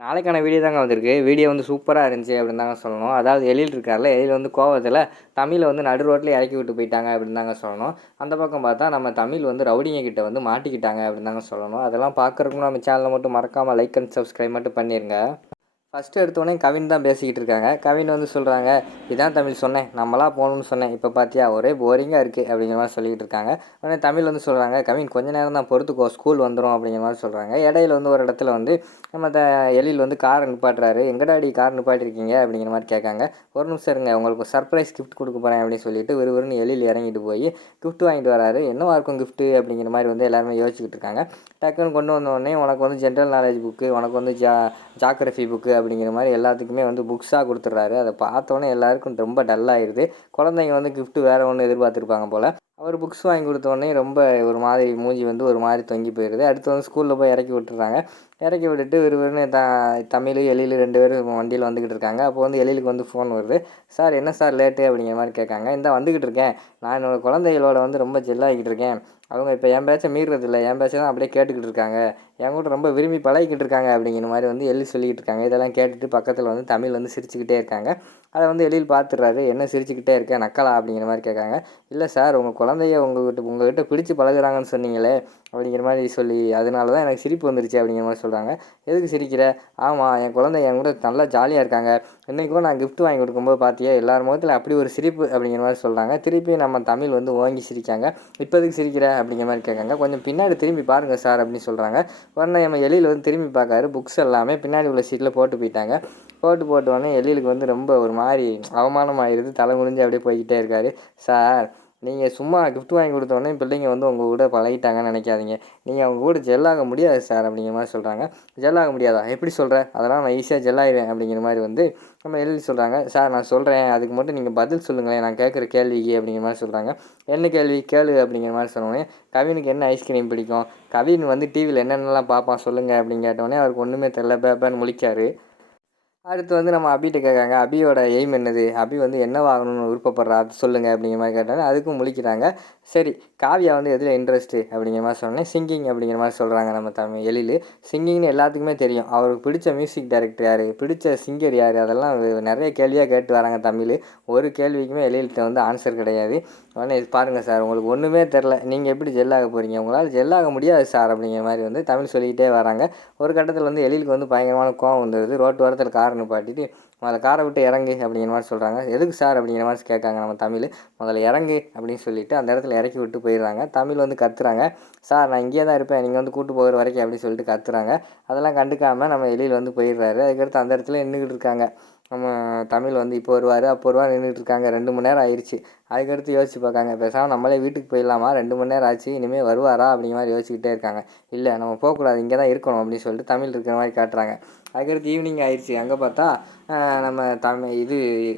நாளைக்கான வீடியோ தாங்க வந்திருக்கு. வீடியோ வந்து சூப்பரா இருந்துச்சு அப்படின்னு தாங்க சொல்லணும். அதாவது எழில் இருக்கார்ல, எழில் வந்து கோவத்தில தமிழ வந்து நடு ரோட்ல இறக்கி விட்டு போயிட்டாங்க அப்படின்னு தாங்க சொல்லணும். அந்த பக்கம் பார்த்தா நம்ம தமிழ் வந்து ரவுடிங்க கிட்ட வந்து மாட்டிக்கிட்டாங்க அப்படின்னு தாங்க சொல்லணும். அதெல்லாம் பார்க்கறதுக்கு நம்ம சேனலை மட்டும் மறக்காம லைக் அண்ட் சப்ஸ்கிரைப் மட்டும் பண்ணிருங்க. ஃபஸ்ட்டு எடுத்தோடனே கவின் தான் பேசிக்கிட்டு இருக்காங்க. கவின் வந்து சொல்கிறாங்க, இதான் தமிழ் சொன்னேன், நம்மளா போகணும்னு சொன்னேன், இப்போ பார்த்தியா ஒரே போரிங்காக இருக்குது அப்படிங்கிற மாதிரி சொல்லிக்கிட்டு இருக்காங்க. உடனே தமிழ் வந்து சொல்கிறாங்க, கவின் கொஞ்ச நேரம் தான் பொறுத்துக்கோ, ஸ்கூல் வந்துடும் அப்படிங்கிற மாதிரி சொல்கிறாங்க. இடையில வந்து ஒரு இடத்துல வந்து நம்ம எழில் வந்து காரை நிப்பாட்டுறாரு. எங்கடாடி கார் நிப்பாட்டிருக்கீங்க அப்படிங்கிற மாதிரி கேட்காங்க. ஒரு நிமிஷம் இருங்க, உங்களுக்கு சர்ப்ரைஸ் கிஃப்ட் கொடுக்க போகிறேன் அப்படின்னு சொல்லிட்டு விறுவிறுன்னு எழில் இறங்கிட்டு போய் கிஃப்ட் வாங்கிட்டு வராரு. என்னவா இருக்கும் கிஃப்ட்டு அப்படிங்கிற மாதிரி வந்து எல்லாருமே யோசிச்சுக்கிட்டு இருக்காங்க. டக்குன்னு கொண்டு வந்தோடனே உனக்கு வந்து ஜென்ரல் நாலேஜ் புக்கு, உனக்கு வந்து ஜாக்ரஃபி புக்கு அப்படிங்கிற மாதிரி எல்லாத்துக்குமே வந்து புக்ஸாக கொடுத்துட்றாரு. அதை பார்த்தோன்னே எல்லாருக்கும் ரொம்ப டல்லாகிடுது. குழந்தைங்க வந்து கிஃப்ட்டு வேறு ஒன்று எதிர்பார்த்துருப்பாங்க போல். அவர் புக்ஸ் வாங்கி கொடுத்தோடனே ரொம்ப ஒரு மாதிரி மூஞ்சி வந்து ஒரு மாதிரி தொங்கி போயிடுது. அடுத்து வந்து ஸ்கூலில் போய் இறக்கி விட்டுறாங்க. இறக்கி விட்டுட்டு விறுவிறுன்னு தமிழ் எழில் 2 பேரும் வண்டியில் வந்துக்கிட்டு இருக்காங்க. அப்போ வந்து எழிலுக்கு வந்து ஃபோன் வருது. சார் என்ன சார் லேட்டு அப்படிங்கிற மாதிரி கேட்காங்க. இந்த வந்துக்கிட்டு இருக்கேன், நான் என்னோடய குழந்தைகளோட வந்து ரொம்ப ஜெல்லாகிக்கிட்டு இருக்கேன். அவங்க இப்போ என் பேச்சை மீறுறதில்ல, என் பேச்சை தான் அப்படியே கேட்டுக்கிட்டு இருக்காங்க, என் கூட ரொம்ப விரும்பி பழகிக்கிட்டு இருக்காங்க அப்படிங்கிற மாதிரி வந்து எழில் சொல்லிக்கிட்டு இருக்காங்க. இதெல்லாம் கேட்டுட்டு பக்கத்தில் வந்து தமிழ் வந்து சிரிச்சுக்கிட்டே இருக்காங்க. அதை வந்து எழில் பார்த்துடுறாரு. என்ன சிரிச்சுக்கிட்டே இருக்கேன், நக்கலா அப்படிங்கிற மாதிரி கேட்காங்க. இல்லை சார், உங்கள் குழந்தைய உங்கள்கிட்ட பிடிச்சி பழகுறாங்கன்னு சொன்னீங்களே அப்படிங்கிற மாதிரி சொல்லி, அதனால தான் எனக்கு சிரிப்பு வந்துருச்சு அப்படிங்கிற மாதிரி சொல்கிறாங்க. எதுக்கு சிரிக்கிற? ஆமாம், என் குழந்தை என் கூட நல்லா ஜாலியாக இருக்காங்க. இன்றைக்கும் நான் கிஃப்ட் வாங்கி கொடுக்கும்போது பார்த்தியா எல்லார் முகத்தில் அப்படி ஒரு சிரிப்பு அப்படிங்கிற மாதிரி சொல்கிறாங்க. திருப்பி நம்ம தமிழ் வந்து ஓங்கி சிரிக்காங்க. இப்போ எதுக்கு சிரிக்கிற அப்படிங்கிற மாதிரி கேட்காங்க. கொஞ்சம் பின்னாடி திரும்பி பாருங்கள் சார் அப்படின்னு சொல்கிறாங்க. உடனே நம்ம எழில் வந்து திரும்பி பார்க்காரு. புக்ஸ் எல்லாமே பின்னாடி உள்ள சீட்டில் போட்டு போயிட்டாங்க. போட்டு உடனே எழிலுக்கு வந்து ரொம்ப ஒரு மாதிரி அவமானமாகிடுது. தலை குனிஞ்சு அப்படியே போய்கிட்டே இருக்காரு. சார், நீங்கள் சும்மா கிஃப்ட் வாங்கி கொடுத்தோடனே பிள்ளைங்க வந்து உங்கள் கூட பழகிட்டாங்கன்னு நினைக்காதீங்க. நீங்கள் அவங்க கூட ஜெல்லாக முடியாது சார் அப்படிங்கிற மாதிரி சொல்கிறாங்க. ஜெல்லாக முடியாதா? எப்படி சொல்கிற? அதெல்லாம் நான் ஈஸியாக ஜெல்லாயிடுவேன் அப்படிங்கிற மாதிரி வந்து நம்ம எழுதி சொல்கிறாங்க. சார், நான் சொல்கிறேன், அதுக்கு மட்டும் நீங்கள் பதில் சொல்லுங்களேன், நான் கேட்குற கேள்விக்கு அப்படிங்கிற மாதிரி சொல்கிறாங்க. என்ன கேள்வி கேளு அப்படிங்கிற மாதிரி சொன்னோடனே, கவினுக்கு என்ன ஐஸ்கிரீம் பிடிக்கும், கவின் வந்து டிவியில் என்னென்னலாம் பார்ப்பான் சொல்லுங்கள் அப்படின்னு கேட்டோடனே அவருக்கு ஒன்றுமே தெரில, பேப்பர்னு முழிக்காரு. அடுத்து வந்து நம்ம அபிகிட்ட கேட்காங்க, அபியோட எய்ம் என்னது, அபி வந்து என்னவாகணும்னு விருப்பப்படுறா அது சொல்லுங்கள் அப்படிங்கிற மாதிரி கேட்டாங்க. அதுக்கும் முழிக்கிறாங்க. சரி, காவியா வந்து எதில் இன்ட்ரெஸ்ட்டு அப்படிங்கிற மாதிரி சொன்னேன். சிங்கிங் அப்படிங்கிற மாதிரி சொல்கிறாங்க நம்ம எழில். சிங்கிங்னு எல்லாத்துக்குமே தெரியும். அவருக்கு பிடிச்ச மியூசிக் டைரக்டர் யார், பிடிச்ச சிங்கர் யார், அதெல்லாம் நிறைய கேள்வியாக கேட்டு வராங்க தமிழ். ஒரு கேள்விக்குமே எழில்கிட்ட வந்து ஆன்சர் கிடையாது. உடனே பாருங்கள் சார், உங்களுக்கு ஒன்றுமே தெரில, நீங்கள் எப்படி ஜெல்லாக போகிறீங்க, உங்களால் ஜெல்லாக முடியாது சார் அப்படிங்கிற மாதிரி வந்து தமிழ் சொல்லிக்கிட்டே வராங்க. ஒரு கட்டத்தில் வந்து எழிலுக்கு வந்து பயங்கரமான கோவம் வந்துடுது. ரோட்டு ஓரத்தில் காரை நிப்பாட்டிட்டு, முதல்ல காரை விட்டு இறங்கு அப்படிங்கிற மாதிரி சொல்கிறாங்க. எதுக்கு சார் அப்படிங்கிற மாதிரி கேட்காங்க நம்ம தமிழ். முதல்ல இறங்கு அப்படின்னு சொல்லிவிட்டு அந்த இடத்துல இறக்கி விட்டு போயிடுறாங்க. தமிழ் வந்து கத்துறாங்க. சார், நான் இங்கேயே தான் இருப்பேன், நீங்கள் வந்து கூட்டு போகிற வரைக்கும் அப்படின்னு சொல்லிட்டு கத்துறாங்க. அதெல்லாம் கண்டுக்காமல் நம்ம எழில் வந்து போயிடுறாரு. அதுக்கடுத்து அந்த இடத்துல நின்றுக்கிட்டு இருக்காங்க. நம்ம தமிழ் வந்து இப்போ வருவார் அப்போ வருவார் நின்றுட்டு இருக்காங்க. 2 மணி நேரம் ஆயிடுச்சு. அதுக்கடுத்து யோசிச்சு பார்க்காங்க, பேசாமல் நம்மளே வீட்டுக்கு போயிடலாமா, 2 மணி நேரம் ஆச்சு, இனிமேல் வருவாரா அப்படிங்கிற மாதிரி யோசிச்சுக்கிட்டே இருக்காங்க. இல்லை, நம்ம போகக்கூடாது, இங்கே தான் இருக்கணும் அப்படின்னு சொல்லிட்டு தமிழ் இருக்கிற மாதிரி காட்டுறாங்க. அதுக்கடுத்து ஈவினிங் ஆயிடுச்சு. அங்கே பார்த்தா நம்ம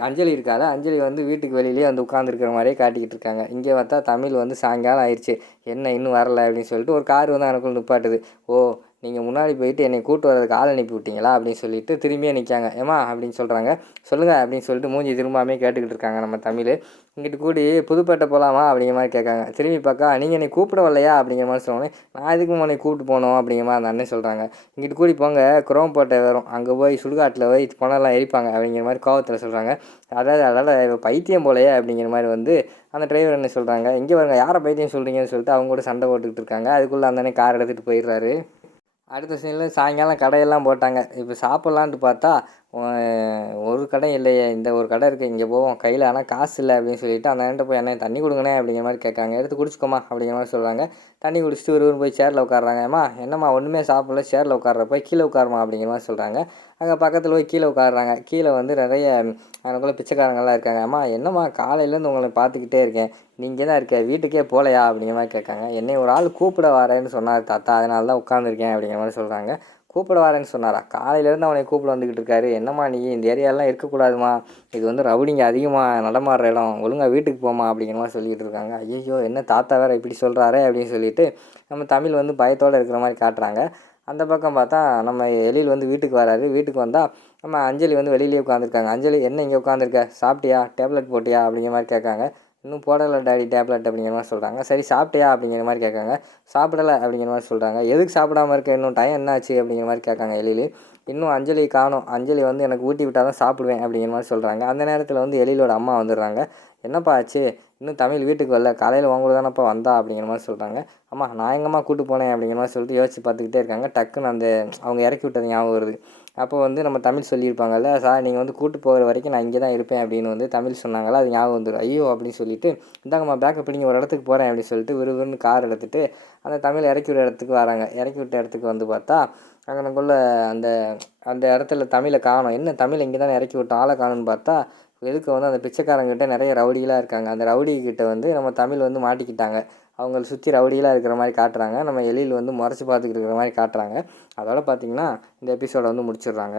அஞ்சலி இருக்காது, அஞ்சலி வந்து வீட்டுக்கு வெளியிலேயே வந்து உட்காந்துருக்கிற மாதிரியே காட்டிக்கிட்டு இருக்காங்க. இங்கே பார்த்தா தமிழ் வந்து சாயங்காலம் ஆயிடுச்சு, என்ன இன்னும் வரல அப்படின்னு சொல்லிட்டு ஒரு கார் வந்து எனக்குள்ள நிப்பாட்டுது. ஓ, நீங்கள் முன்னாடி போயிட்டு என்னை கூட்டு வரதுக்கு ஆள் அனுப்பி விட்டீங்களா அப்படின்னு சொல்லிட்டு திரும்பியே நிற்காங்க. ஏமா அப்படின்னு சொல்கிறாங்க. சொல்லுங்கள் அப்படின்னு சொல்லிட்டு மூஞ்சி திரும்பாமே கேட்டுக்கிட்டு இருக்காங்க நம்ம தமிழ். இங்கிட்டு கூடி புதுப்பேட்டை போகலாமா அப்படிங்கிற மாதிரி கேட்காங்க. திரும்பி பார்க்கா, நீங்கள் என்னை கூப்பிட வரலையா அப்படிங்கிற மாதிரி சொன்னோன்னே, நான் எதுக்கு உன்னை கூப்பிட்டு போகணும் அப்படிங்கிற மாதிரி அந்த அண்ணன் சொல்கிறாங்க. இங்கிட்டு கூடி போங்க, குரோம்பேட்டை வரும், அங்கே போய் சுடுகாட்டில் போய் பணம்லாம் எரிப்பாங்க அப்படிங்கிற மாதிரி கோவத்தில் சொல்கிறாங்க. அதாவது பைத்தியம் போலையே அப்படிங்கிற மாதிரி வந்து அந்த டிரைவர் என்ன சொல்கிறாங்க. இங்கே வருங்க, யாரை பைத்தியம் சொல்கிறீங்கன்னு சொல்லிட்டு அவங்க கூட சண்டை போட்டுக்கிட்டு இருக்காங்க. அதுக்குள்ளே அந்த அண்ணன் கார் எடுத்துகிட்டு போயிடுறாரு. அடுத்த சீனில் சாயங்காலம் கடையெல்லாம் போட்டாங்க. இப்போ சாப்பிட்லான்ட்டு பார்த்தா ஒரு கடை இல்லையே, இந்த ஒரு கடை இருக்குது, இங்கே போவோம், கையில் ஆனால் காசு இல்லை அப்படின்னு சொல்லிட்டு அந்த அண்ணன்ட்ட போய், அண்ணே தண்ணி கொடுங்கண்ணே அப்படிங்கிற மாதிரி கேட்காங்க. எடுத்து குடிச்சுக்கோமா அப்படிங்கிற மாதிரி சொல்கிறாங்க. தண்ணி குடிச்சிட்டு ஒரு போய் சேரில் உட்காடுறாங்க. ஏம்மா என்னம்மா ஒன்றுமே சாப்பிடல, சேரில் உட்கார்ற, போய் கீழே உட்காருமா அப்படிங்கிற மாதிரி சொல்கிறாங்க. அங்கே பக்கத்தில் போய் கீழே உட்காடுறாங்க. கீழே வந்து நிறைய எனக்குள்ளே பிச்சைக்காரங்கள்லாம் இருக்காங்க. அம்மா என்னம்மா காலையிலேருந்து உங்களை பார்த்துக்கிட்டே இருக்கேன், நீங்கள் தான் இருக்க, வீட்டுக்கே போகலையா அப்படிங்கிற மாதிரி கேட்காங்க. என்னை ஒரு ஆள் கூப்பிட வரேன்னு சொன்னார் தாத்தா, அதனால தான் உட்காந்துருக்கேன் அப்படிங்கிற மாதிரி சொல்கிறாங்க. கூப்பிட வரேன்னு சொன்னாரா? காலையிலேருந்து அவனை கூப்பிட வந்துக்கிட்டு இருக்காரு. என்னம்மா நீ இந்த ஏரியாலாம் இருக்கக்கூடாதுமா, இது வந்து ரவுடிங்க அதிகமாக நடமாடுற இடம், ஒழுங்காக வீட்டுக்கு போமா அப்படிங்கிற மாதிரி சொல்லிக்கிட்டு இருக்காங்க. ஐயோ, என்ன தாத்தா வேறு இப்படி சொல்கிறாரே அப்படின்னு சொல்லிட்டு நம்ம தமிழ் வந்து பயத்தோடு இருக்கிற மாதிரி காட்டுறாங்க. அந்த பக்கம் பார்த்தா நம்ம எழில் வந்து வீட்டுக்கு வராரு. வீட்டுக்கு வந்தால் நம்ம அஞ்சலி வந்து வெளியிலேயே உட்காந்துருக்காங்க. அஞ்சலி, என்ன இங்கே உட்காந்துருக்க, சாப்பிட்டியா, டேப்லெட் போட்டியா அப்படிங்கிற மாதிரி கேட்காங்க. இன்னும் போடலை டாடி டேப்லெட் அப்படிங்கிற மாதிரி சொல்கிறாங்க. சரி, சாப்பிட்டியா அப்படிங்கிற மாதிரி கேட்காங்க. சாப்பிடலை அப்படிங்கிற மாதிரி சொல்கிறாங்க. எதுக்கு சாப்பிடாமல் இருக்க, இன்னும் டைம் என்னாச்சு அப்படிங்கிற மாதிரி கேட்காங்க எழில். இன்னும் அஞ்சலி காணோம், அஞ்சலி வந்து எனக்கு ஊட்டி விட்டால் தான் சாப்பிடுவேன் அப்படிங்கிற மாதிரி சொல்கிறாங்க. அந்த நேரத்தில் வந்து எழிலோட அம்மா வந்துடுறாங்க. என்னப்பா ஆச்சு, இன்னும் தமிழ் வீட்டுக்கு வரல, காலையில் உங்க கூட தானப்பா வந்தா அப்படிங்கிற மாதிரி சொல்கிறாங்க. அம்மா நான் எங்கம்மா கூட்டு போனேன் அப்படிங்கிற மாதிரி சொல்லிட்டு யோசிச்சு பார்த்துக்கிட்டே இருக்காங்க. டக்குன்னு அந்த அவங்க இறக்கி விட்டது ஞாபகம் வருது. அப்போ வந்து நம்ம தமிழ் சொல்லியிருப்பாங்கல்ல, சார் நீங்கள் வந்து கூட்டு போகிற வரைக்கும் நான் இங்கே தான் இருப்பேன் அப்படின்னு வந்து தமிழ் சொன்னாங்களா, அது ஞாபகம் வந்துடும். ஐயோ அப்படின்னு சொல்லிட்டு, இந்தாங்கம்மா பேக்கப் பிடிங்க, ஒரு இடத்துக்கு போகிறேன் அப்படின்னு சொல்லிட்டு விறுவிறுன்னு கார் எடுத்துகிட்டு அந்த தமிழ் இறக்கி விட்ட இடத்துக்கு வராங்க. இறக்கி விட்ட இடத்துக்கு வந்து பார்த்தா அங்கனக்குள்ள அந்த அந்த இடத்துல தமிழை காணோம். என்ன தமிழ் இங்கே தானே இறக்கி விட்டோம், ஆளை காணோன்னு பார்த்தா எதுக்கு வந்து அந்த பிச்சைக்காரங்கிட்ட நிறைய ரவுடிகளாக இருக்காங்க. அந்த ரவுடிகிட்ட வந்து நம்ம தமிழ் வந்து மாட்டிக்கிட்டாங்க. அவங்கள சுற்றி ரவுடிகளாக இருக்கிற மாதிரி காட்டுறாங்க. நம்ம எழில் வந்து முறைச்சி பார்த்துக்கிட்டு இருக்கிற மாதிரி காட்டுறாங்க. அதோட பார்த்திங்கன்னா இந்த எபிசோடை வந்து முடிச்சிடுறாங்க.